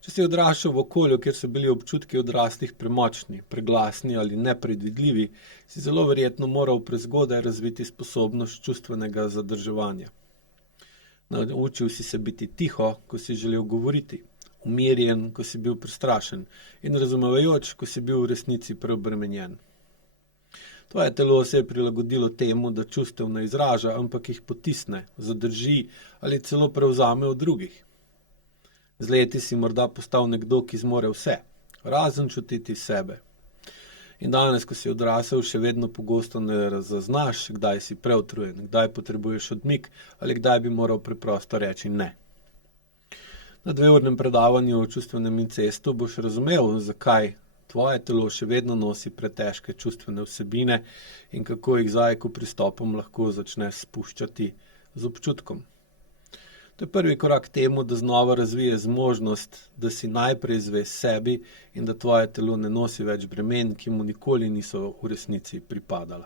Če si odraščal v okolju, kjer so bili občutki odraslih premočni, preglasni ali nepredvidljivi, si zelo verjetno moral prezgodaj razviti sposobnost čustvenega zadrževanja. Naučil si se biti tiho, ko si želel govoriti, umirjen, ko si bil prestrašen in razumevajoč, ko si bil v resnici preobremenjen. Tvoje telo se je prilagodilo temu, da čustev ne izraža, ampak jih potisne, zadrži ali celo prevzame od drugih. Z leti si morda postal nekdo, ki zmore vse, razen čutiti sebe. In danes, ko si odrasel, še vedno pogosto ne zaznaš, kdaj si preutrujen, kdaj potrebuješ odmik ali kdaj bi moral preprosto reči ne. Na 2-urnem predavanju o čustvenem incestu boš razumel, zakaj tvoje telo še vedno nosi pretežke čustvene vsebine in kako jih z AIKU pristopom lahko začneš spuščati z občutkom. To je prvi korak k temu, da znova razvije zmožnost, da si najprej zvest sebi in da tvoje telo ne nosi več bremen, ki mu nikoli niso v resnici pripadala.